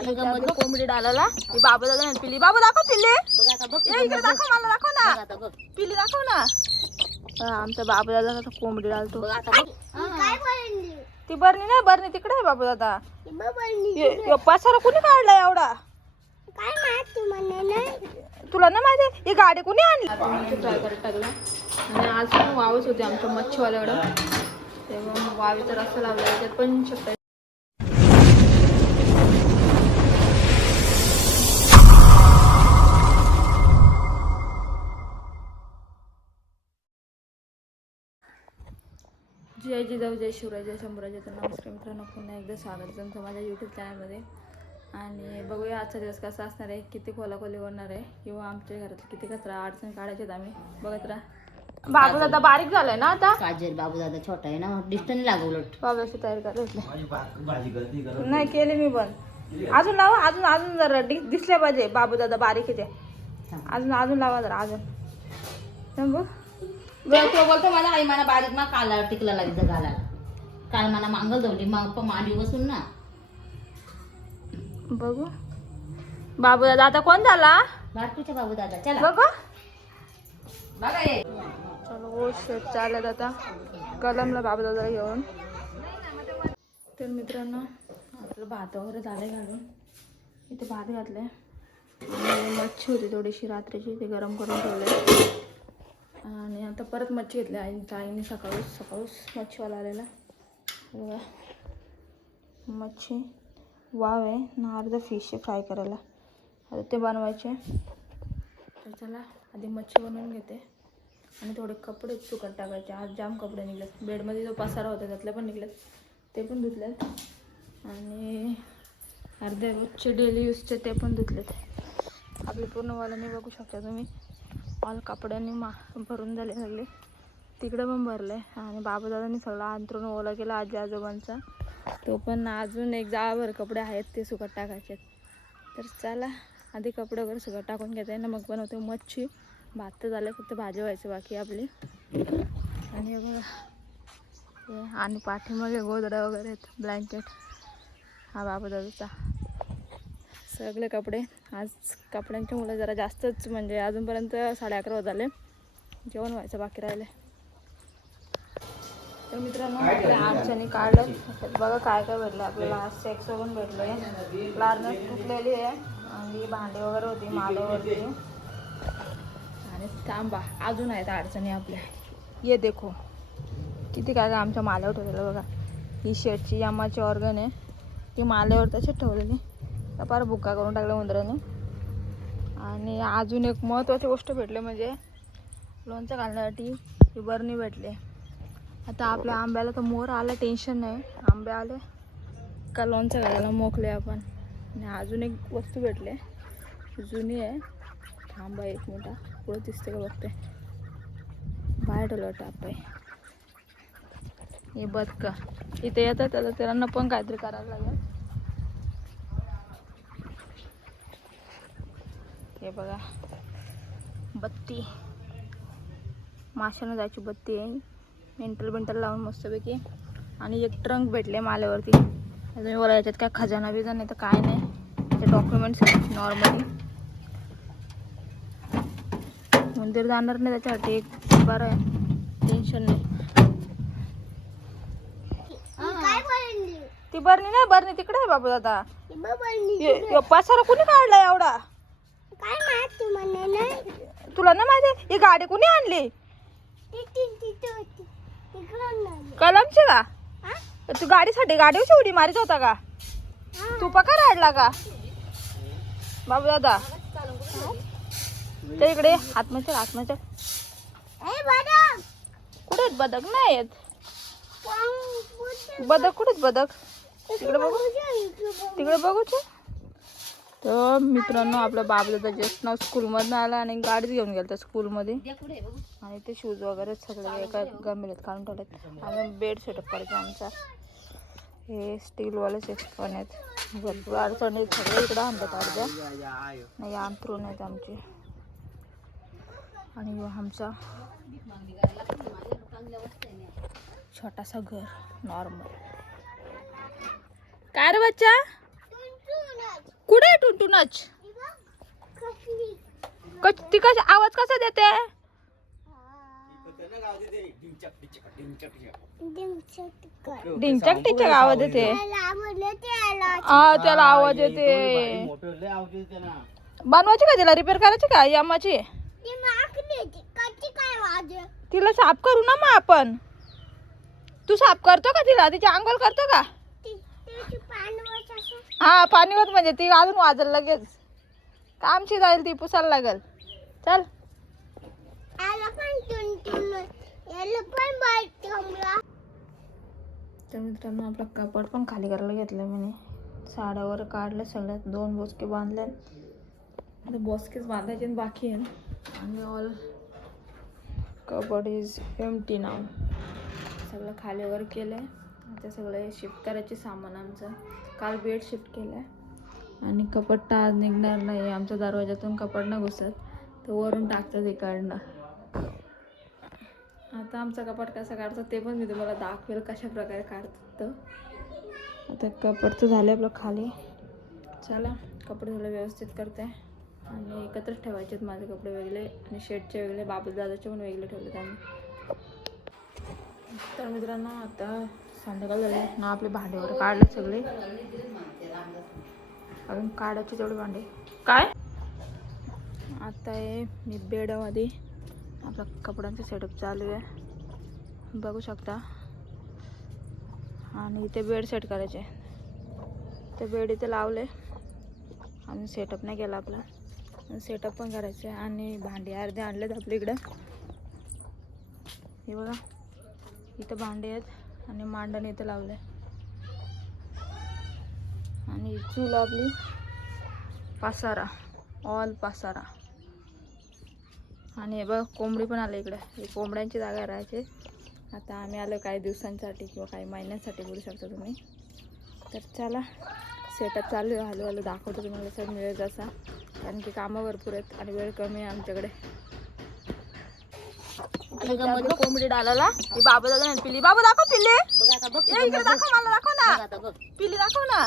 कोंबडी डालाला बाबा दादा पिल्ली. बाबा दाखव पिल्ली. इकडे दाखव, मला दाखव ना पिल्ली, दाखव ना. आमचा बाबा दादा कोंबडी डालतो. ती बरणी नाही, बरणी तिकडे आहे बाबा दादा. पसारा कुणी काढला एवढा? तुला ना माहिती ही गाडी कुणी आणली? ट्राय करत टाकला आणि आज पण वावच होते आमच्या मच्छीवाल्याकडं. तेव्हा वावीचा रस्ता लावला त्याच्यात पण शकता. जय जिजाऊ, जय शिवराय, जय शंभूराज. तर नमस्कार मित्रांनो, पुन्हा एकदा स्वागत तुमचं माझ्या यूट्यूब चॅनलमध्ये. आणि बघूया आजचा दिवस कसा असणार आहे, किती खोलाखोली होणार आहे, किंवा आमच्या घरात किती कचरा अडचण काढायचे आम्ही बघत राहा. बाबू दादा बारीक झालाय ना आता. काजल बाबू दादा छोटा आहे ना, डिस्टन्स लागवलं. बाबाशी तयारी करायची नाही केली मी पण. अजून लावा, अजून अजून जरा दिसल्या पाहिजे. बाबू दादा बारीक येते, अजून अजून लावा जरा अजून. बोलतो माझा आई मला बारीक मा काला टिकला लागेल घालायला. काल मला मांगल धवली मग मांडी बसून ना. बघू बाबू दादा आता कोण झाला? बारकूच्या बाबू दादा. चला बघू बघा ये. चलो शेत चालत आता कलमला बाबू दादा घेऊन. तर मित्रांनो आपलं भात वगैरे झाले घालून. इथे भात घातले आणि मच्छी होती थोडीशी रात्रीची, ते गरम करून ठेवले. आणि आता परत मच्छी घेतली आईने सकाळीच मच्छीवाला आलेला. मच्छी वाव आहे ना, अर्धा फिश फ्राय करायला. आता ते बनवायचे. तर चला आधी मच्छी बनवून घेते आणि थोडे कपडे सुकत टाकायचे. आज जाम कपडे निघलेत. बेडमध्ये जो पसारा होता त्यातले पण निघलेत, ते पण धुतलेत. आणि अर्धे रोजचे डेली यूजचे ते पण धुतलेत. आपले पूर्ण वालाने बघू शकता तुम्ही, ऑल कपड्यांनी भरून झाले सगळे. तिकडे पण भरले. आणि बाबादादांनी सगळं अंतरून ओला केला आजी आजोबांचा. तो पण अजून एक जाळाभर कपडे आहेत ते सुकत टाकायचे. तर चला आधी कपडे वगैरे सुकत टाकून घेते ना, मग बनवते मच्छी. भात तर झालं, फक्त भाजी व्हायची बाकी आपली. आणि बघा आणि पाठीमागे गोधड्या वगैरे आहेत, ब्लँकेट. हा बाबादादाचा सगळे कपडे. आज कपड्यांच्या मुलं जरा जास्तच, म्हणजे अजूनपर्यंत 11:30 झाले, जेवण व्हायचं बाकी राहिले. तर मित्रांनो अडचणी काढलं. बघा काय काय भेटलं आपल्याला. आज सेक्स पण भेटलं आहे, लार्नस तुटलेली आहे, आणि भांडी वगैरे होती मालावरती. आणि तांबा अजून आहेत अडचणी आपल्या. ये देखो किती काय आमच्या माल्यावर ठेवलेलं बघा. ही शेटची यामाची ऑर्गन आहे, ती माल्यावर तशीच ठेवलेली. फार बुक्का करून टाकलं उंदराने. आणि अजून एक महत्त्वाची गोष्ट भेटली, म्हणजे लोणचं घालण्यासाठी बरणी भेटली. आता आपल्या आंब्याला तर मोर आला, टेन्शन नाही. आंबे आले का लोणचं घालायला मोकले आपण. आणि अजून एक वस्तू भेटले, जुनी आहे. थांबा एक मिनिटा, पुढे दिसते का बघते. बाहेर ठेवलं टाप आहे. हे बदका इथे येतात, आता त्यांना पण काहीतरी करायला लागेल. हे बघा बत्ती, माशानं जायची बत्ती आहे. मेंटल लावून मस्तपैकी. आणि एक ट्रंक भेटले माल्यावरती. तुम्ही बोला याच्यात काय खजाना बिजा नाही तर काय नाही, ते डॉक्युमेंट्स आहेत नॉर्मली. मंदिर जाणार नाही त्याच्यासाठी एक बरं आहे, टेन्शन नाही. ती बरणी नाही, बरणी तिकडे आहे बाबू दादा. पसारा कुणी काढला एवढा? तुला ना माहिती ही गाडी कुणी आणली? कलमची का? तू गाडीसाठी गाडीवर उडी मारीत होता का? तू पका राडला का बाबू दादा? ते इकडे आत्मचर कुठे आहेत बदक? नाही आहेत बदक. कुठे आहेत बदक? तिकडे बघू. तर मित्रांनो आपला बाबू दादा जस्ट नाव स्कूलमधनं आला आणि गाडीच घेऊन गेला स्कूलमध्ये. आणि ते शूज वगैरे सगळे एका गंभीर काढून ठेवलेत. आणि बेड सेटअप करायचा आमचा. हे स्टीलवाले सेक्स पण आहेत. भरपूर अडचणी सगळे इकडं आणतात अर्ध्या. नाही अंतरून आहेत आमचे. आणि आमचा छोटासा घर नॉर्मल. काय रे बच्चा? कुठे आहे टुनटुनच? ती कशी आवाज कसा देते? डिंचक टिचक आवाज येते. हा त्याला आवाज येते. बनवायची का तिला? रिपेअर करायची का यमाची? तिला साफ करू ना मग आपण. तू साफ करतो का तिला? तिची आंघोळ करतो का? हा पाणीवर म्हणजे ती अजून वाजल लगेच. कामची जाईल ती, पुसायला लागल. चल तर मित्रांनो आपला कपाट पण खाली करायला घेतलं मी. साड्यावर काढलं सगळ्यात. 2 बोचके बांधले. आता बोचकेच बांधायचे बाकी आहे. आणि ऑल कपाट इज एम्प्टी नाव. सगळं खालीवर केलं आहे. आता सगळं शिफ्ट करायचे सामान आमचं. काल बेड शिफ्ट केलं आहे. आणि कपाट आज निघणार नाही. आमच्या दरवाजातून कपाट न घुसत तर वरून टाकतात इकडनं. आता आमचा कपाट कसा काढतो ते पण मी तुम्हाला दाखवेल कशा प्रकारे काढतं. आता कपाटचं झालं आपलं खाली. चला कपडे थोडे व्यवस्थित करते. आणि एकत्रच ठेवायचे आहेत माझे कपडे वेगळे आणि शेडचे वेगळे, बाबू दादाचे पण वेगळे ठेवले त्यांनी. तर मित्रांनो आता संध्याकाळ झाले ना. आपले भांडे वगैरे काढले सगळे. अजून काढायचे तेवढे भांडे. काय आता आहे मी बेडमध्ये आपला कपड्यांचा सेटअप चालू आहे, बघू शकता. आणि इथे बेड सेट करायचे. ते बेड इथे लावले आणि सेटअप नाही केला आपला. सेटअप पण करायचे. आणि भांडे अर्धे आणलेत आपल्या इकडं. हे बघा इथं भांडे आहेत आणि मांडण इथं लावले. आणि चूल आपली पसारा, ऑल पसारा. आणि हे बघ कोंबडी पण आले इकडे. ही कोंबड्यांची जागा राहायची. आता आम्ही आलो काही दिवसांसाठी किंवा काही महिन्यांसाठी बोलू शकता तुम्ही. तर चला सेटअप चालू आहे. हळूहळू दाखवतो तुम्हाला सर मिळेल जसा, कारण की कामं भरपूर आहेत आणि वेळ कमी आहे आमच्याकडे. कोंबडी डालाला ही बाबा दादा पिल्ली. बाबा दाखव पिल्ली. इकडे दाखव, मला दाखव ना पिल्ली, दाखव ना.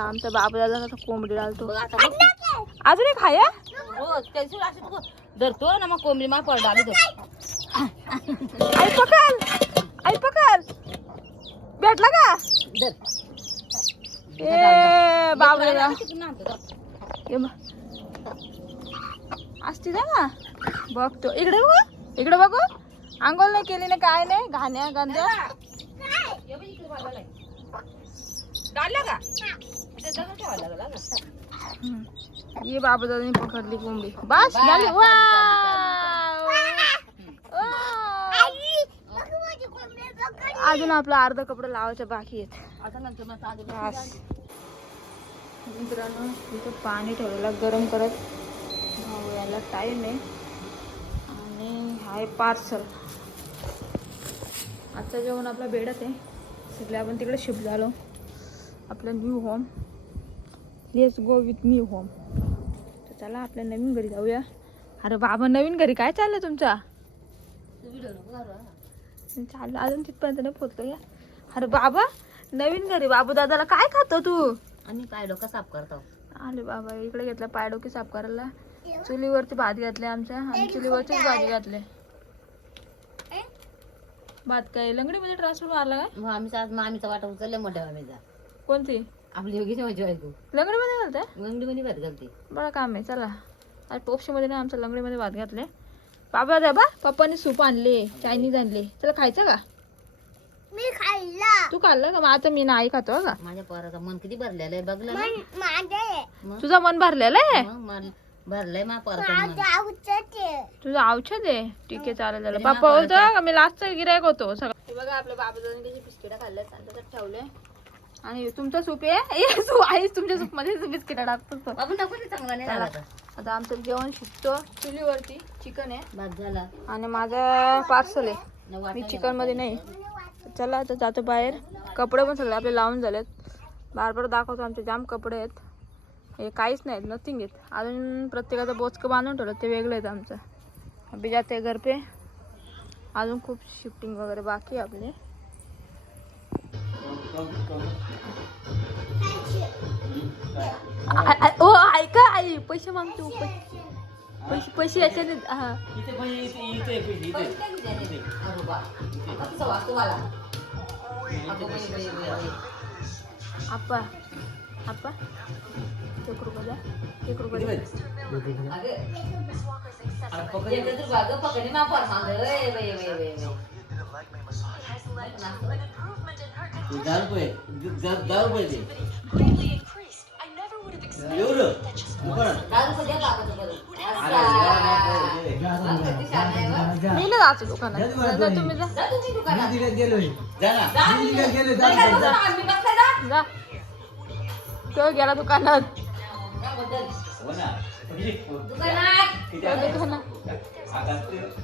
आमचा बाबा दादा कोंबडी डालतो. अजून एक आहे धरतो ना मग कोंबडी मा पड डाली. आई पकड, आई पकड. भेटला का? ए बाबा दादा असते ना. बघतो इकडे बघू, इकडे बघू. आंघोळ नाही केली ना, काय नाही. घाण्या गंध्या ये बाबा दादानी पकडली कोंबडी. बस झाली. अजून आपलं अर्ध कपडे लावायचं बाकी आहेत. मित्रांनो इथं पाणी ठेवलेलं गरम करत. याला टाईम आहे. आणि हाय पार्सल. आजचं जेवण आपला बेडच आहे. सगळे आपण तिकडे शिफ्ट झालो आपलं new home. Let's go with new home. तर चला आपल्या नवीन घरी जाऊया. अरे बाबा नवीन घरी काय चाललं तुमचा? चाललं अजून तिथपर्यंत नाही पोचलो या. अरे बाबा नवीन घरी बाबू दादाला काय खातो तू? आणि काय डोका साफ करतो. आले बाबा इकडे घेतला पायडोकी साफ करायला. चुलीवरती भात घातले आमच्या. आणि चुलीवरचीच भाजी घातले. भात काय लंगडीमध्ये ट्रान्सफर मारला काय? मग आम्हीचा वाटा उचलले मोठ्या आम्हीचा. कोणती? आपली योगीची माझी बायको लंगडीमध्ये घालते. लंगडीमध्ये भात घालते. बरं काम आहे. चला आज टोपशीमध्ये ना आमच्या लंगडीमध्ये भात घातले. बाबा द्या बा पप्पाने सूप आणले, चायनीज आणले. चला खायचं का? मी खाल्ला. तू खाल्लं का? मग आता मी नाही खातो का. माझ्या पोराचं मन किती भरलेलं आहे बघलं ना. माझे तुझं मन भरलेलं आहे. मग भरलंय माझ्या पोराचं मन. तुझं औषध आहे. ठीक आहे चालेल चालेल. पप्पा बोलतो का मी लास्टचा गिरायक होतो सगळं. हे बघा आपल्या बाबाजांनी कशी बिस्किटं खाल्ल्यात त्याच्यात ठेवले. आणि तुमचा सूप आहे. आईच तुमच्या सूप मध्ये बिस्किटं टाकतो. आपण टाकू ते चांगला नाही झाला. आता आमचं जेवण शिकतो. चुलीवरती चिकन आहे भात झाला. आणि माझं पार्सल आहे. मी चिकन मध्ये नाही. चला आता जातो बाहेर. कपडे पण सगळे आपले लावून झालेत. बार दाखवतो आमचे जाम कपडे आहेत. हे काहीच नाहीत, नथिंग आहेत. अजून प्रत्येकाचं बोचकं बांधून ठेवलं ते वेगळं आहेत आमचं. अभि जाते घर पे. अजून खूप शिफ्टिंग वगैरे बाकी आहे आपले. ओ ऐका आई पैसे मागतो पैसे पैसे याच्याने हा पैसे काय किती अरे बा कसं वाचतो मला आप्पा आप्पा 1 रुपया द्या 1 रुपया द्या. पकडे मा पर माग मी नाही जायचं दुकानात जा तुम्ही जा तो गेला दुकानात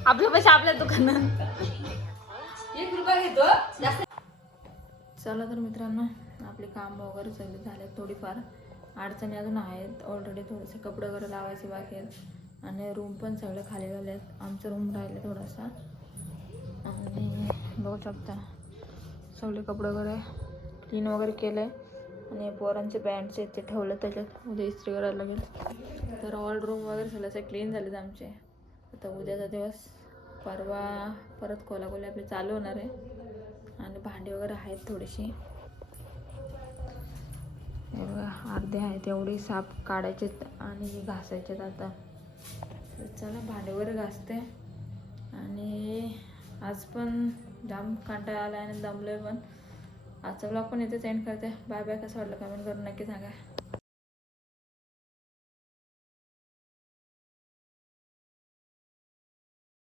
आपल्या पैसे आपल्या दुकानात. चला तर मित्रांनो आपले काम वगैरे सगळे झाले थोडीफार अडचणी अजून आहेत. ऑलरेडी थोडेसे कपडे वगैरे लावायचे बाकी आहेत आणि रूम पण सगळे खाली झाले आहेत. आमचं रूम राहिले थोडासा आणि बघू शकता सगळे कपडे वगैरे क्लीन वगैरे केले आणि पोरांचे पॅन्टचे ते ठेवले त्याच्यात उद्या इस्त्री करायला लागेल. तर ऑल रूम वगैरे सगळं क्लीन झालेत आमचे. आता उद्याचा दिवस परवा परत खोलाखोली आपली चालू होणार आहे आणि भांडी वगैरे आहेत थोडीशी हे बघा अर्धे आहेत एवढी साफ काढायचेत आणि घासायचेत. आता तर चला भांडी वगैरे घासते आणि आज पण जाम कंटाळा आला आणि दमलोय पण. आजचा ब्लॉग पण इथेच एंड करते. Bye bye. कसं वाटलं कमेंट करून नक्की सांगा.